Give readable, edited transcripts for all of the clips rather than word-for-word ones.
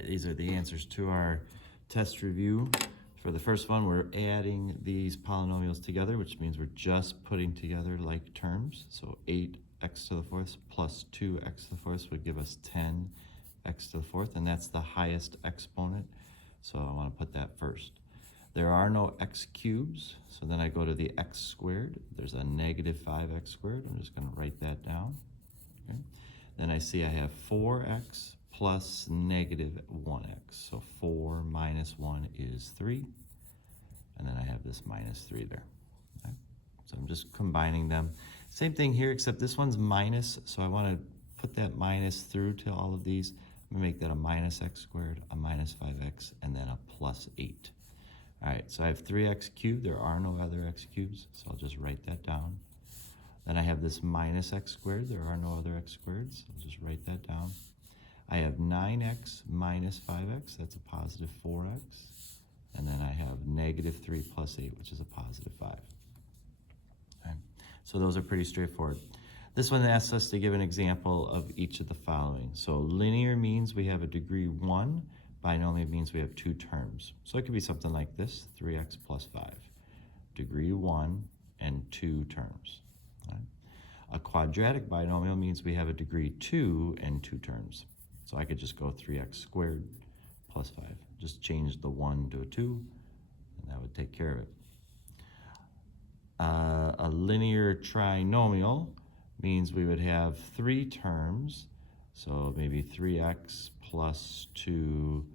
right, these are the answers to our test review. For the first one, we're adding these polynomials together, which means we're just putting together like terms. So 8x to the fourth plus 2x to the fourth would give us 10x to the fourth, and that's the highest exponent. So I want to put that first. There are no x cubes, so then I go to the x squared. There's a negative 5x squared. I'm just going to write that down. Okay. Then I see I have 4x plus negative 1x. So 4 minus 1 is 3. And then I have this minus 3 there. Okay. So I'm just combining them. Same thing here, except this one's minus, so I want to put that minus through to all of these. I'm going to make that a minus x squared, a minus 5x, and then a plus 8. All right, so I have 3x cubed. There are no other x cubes, so I'll just write that down. Then I have this minus x squared. There are no other x squareds. I'll just write that down. I have 9x minus 5x. That's a positive 4x. And then I have negative 3 plus 8, which is a positive 5. Okay. So those are pretty straightforward. This one asks us to give an example of each of the following. So linear means we have a degree 1. Binomial means we have 2 terms. So it could be something like this, 3x plus 5. Degree 1 and 2 terms. Right? A quadratic binomial means we have a degree 2 and 2 terms. So I could just go 3x squared plus 5. Just change the 1 to a 2, and that would take care of it. A linear trinomial means we would have 3 terms. So maybe 3x plus 2,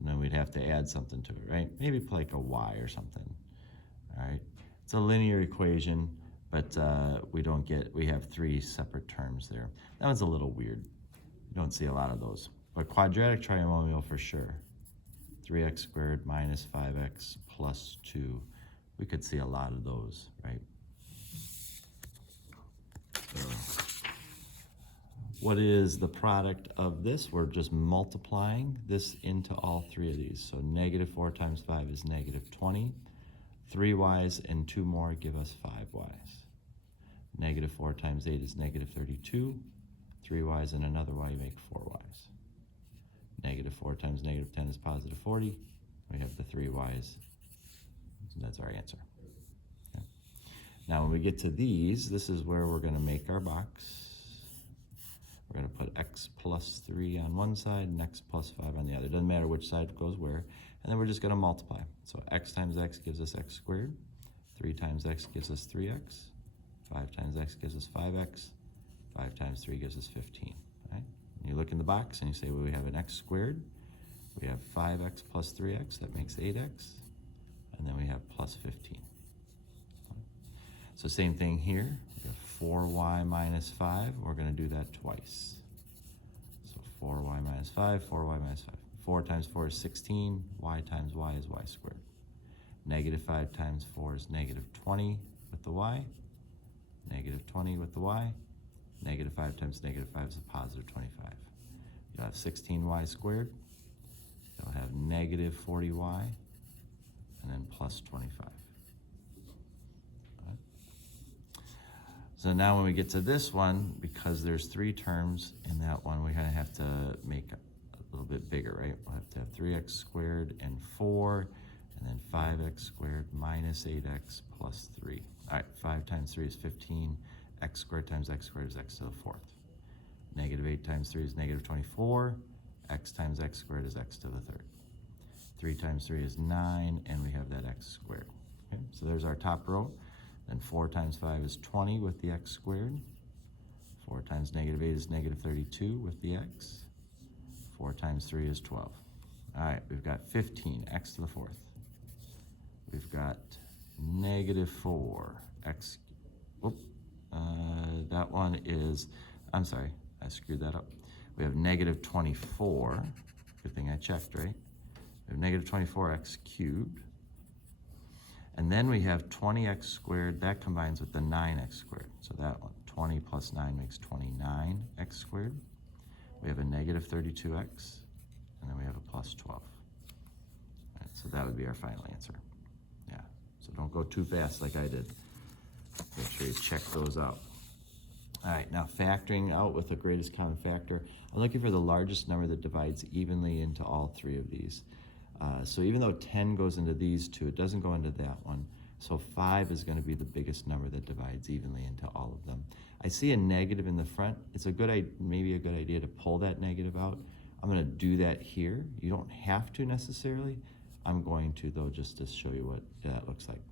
then we'd have to add something to it, right? Maybe like a y or something, all right? It's a linear equation, but we have 3 separate terms there. That one's a little weird. You don't see a lot of those. But quadratic trinomial for sure. 3x squared minus 5x plus 2. We could see a lot of those, right? So, what is the product of this? We're just multiplying this into all 3 of these. So negative 4 times 5 is negative 20. 3y's and 2 more give us 5y's. Negative 4 times 8 is negative 32. 3y's and another y make 4y's. Negative 4 times negative 10 is positive 40. We have the 3y's. So that's our answer. Okay. Now when we get to these, this is where we're going to make our box. We're going to put x plus 3 on one side and x plus 5 on the other. Doesn't matter which side goes where. And then we're just going to multiply. So x times x gives us x squared. 3 times x gives us 3x. 5 times x gives us 5x. 5 times 3 gives us 15. Right? And you look in the box and you say, well, we have an x squared. We have 5x plus 3x. That makes 8x. And then we have plus 15. So same thing here. We have 4y minus 5. We're going to do that twice. So 4y minus 5, 4y minus 5. 4 times 4 is 16. Y times y is y squared. Negative 5 times 4 is negative 20 with the y. Negative 20 with the y. Negative 5 times negative 5 is a positive 25. You'll have 16y squared. You'll have negative 40y. And then plus 25. Right. So now when we get to this one, because there's 3 terms in that one, we're going to have to make a little bit bigger, right? We'll have to have 3x squared and 4, and then 5x squared minus 8x plus 3. All right, 5 times 3 is 15. X squared times x squared is x to the 4th. Negative 8 times 3 is negative 24. X times x squared is x to the 3rd. 3 times 3 is 9, and we have that x squared. Okay, so there's our top row. Then 4 times 5 is 20 with the x squared. 4 times negative 8 is negative 32 with the x. 4 times 3 is 12. All right, we've got 15, x to the 4th. We've got negative 4, x. That one is, I'm sorry, I screwed that up. We have negative 24. Good thing I checked, right? We have negative 24x cubed. And then we have 20x squared. That combines with the 9x squared. So that one, 20 plus 9 makes 29x squared. We have a negative 32x. And then we have a plus 12. All right, so that would be our final answer. Yeah, so don't go too fast like I did. Make sure you check those out. All right, now factoring out with the greatest common factor, I'm looking for the largest number that divides evenly into all three of these. So even though 10 goes into these two, it doesn't go into that one. So 5 is going to be the biggest number that divides evenly into all of them. I see a negative in the front. It's maybe a good idea to pull that negative out. I'm going to do that here. You don't have to necessarily. I'm going to, though, just to show you what that looks like.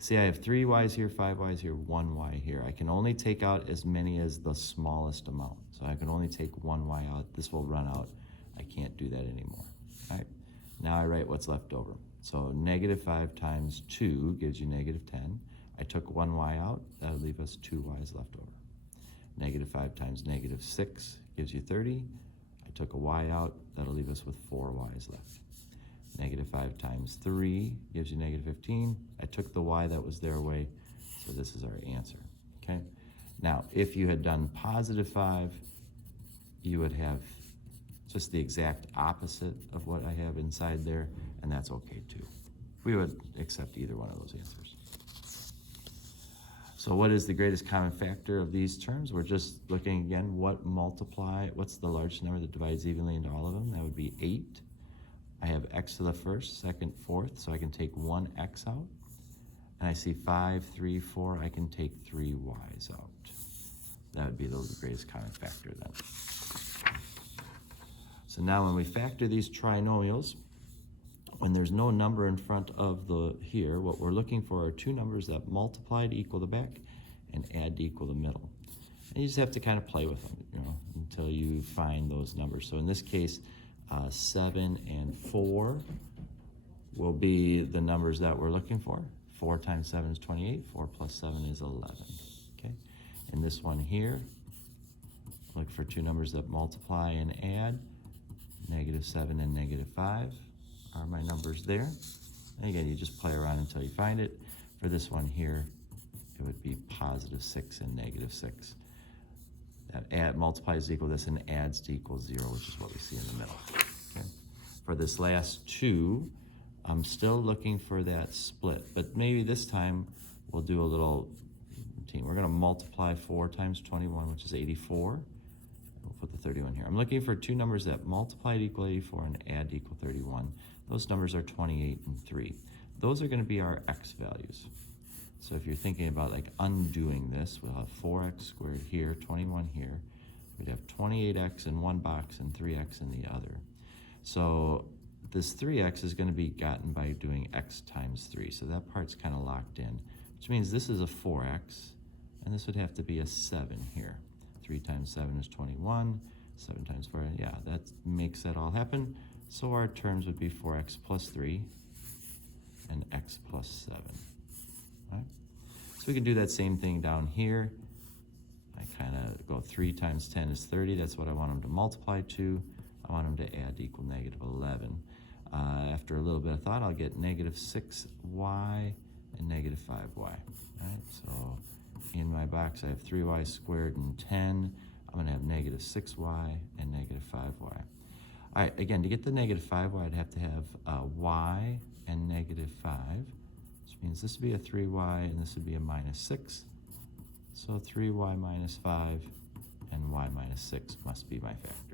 See, I have 3 y's here, 5 y's here, 1 y here. I can only take out as many as the smallest amount. So I can only take 1 y out. This will run out. I can't do that anymore. All right. Now I write what's left over. So negative 5 times 2 gives you negative 10. I took 1 y out. That'll leave us 2 y's left over. Negative 5 times negative 6 gives you 30. I took a y out. That'll leave us with 4 y's left. Negative 5 times 3 gives you negative 15. I took the y that was there away, so this is our answer, okay? Now, if you had done positive 5, you would have just the exact opposite of what I have inside there, and that's okay too. We would accept either one of those answers. So what is the greatest common factor of these terms? We're just looking again, what's the largest number that divides evenly into all of them? That would be 8. I have x to the first, second, fourth, so I can take 1 x out. And I see 5, 3, 4, I can take 3 y's out. That would be the greatest common factor then. So now when we factor these trinomials, when there's no number in front of the here, what we're looking for are 2 numbers that multiply to equal the back and add to equal the middle. And you just have to kind of play with them, until you find those numbers. So in this case, 7 and 4 will be the numbers that we're looking for. 4 times 7 is 28. 4 plus 7 is 11. Okay. And this one here, look for 2 numbers that multiply and add. Negative 7 and negative 5 are my numbers there. And again, you just play around until you find it. For this one here, it would be positive 6 and negative 6. That multiplies to equal this and adds to equal 0, which is what we see in the middle. Okay. For this last 2, I'm still looking for that split, but maybe this time we'll do a little routine. We're going to multiply 4 times 21, which is 84. We'll put the 31 here. I'm looking for 2 numbers that multiply to equal 84 and add to equal 31. Those numbers are 28 and 3. Those are going to be our x values. So if you're thinking about like undoing this, we'll have 4x squared here, 21 here. We'd have 28x in one box and 3x in the other. So this 3x is going to be gotten by doing x times 3. So that part's kind of locked in, which means this is a 4x, and this would have to be a 7 here. 3 times 7 is 21. 7 times 4, yeah, that makes that all happen. So our terms would be 4x plus 3 and x plus 7. Right? So we can do that same thing down here. I kind of go 3 times 10 is 30. That's what I want them to multiply to. I want them to add to equal negative 11. After a little bit of thought, I'll get negative 6y and negative 5y. Right? So in my box, I have 3y squared and 10. I'm going to have negative 6y and negative 5y. All right, again, to get the negative 5y, I'd have to have y and negative 5. Means this would be a 3y and this would be a minus 6. So 3y minus 5 and y minus 6 must be my factor.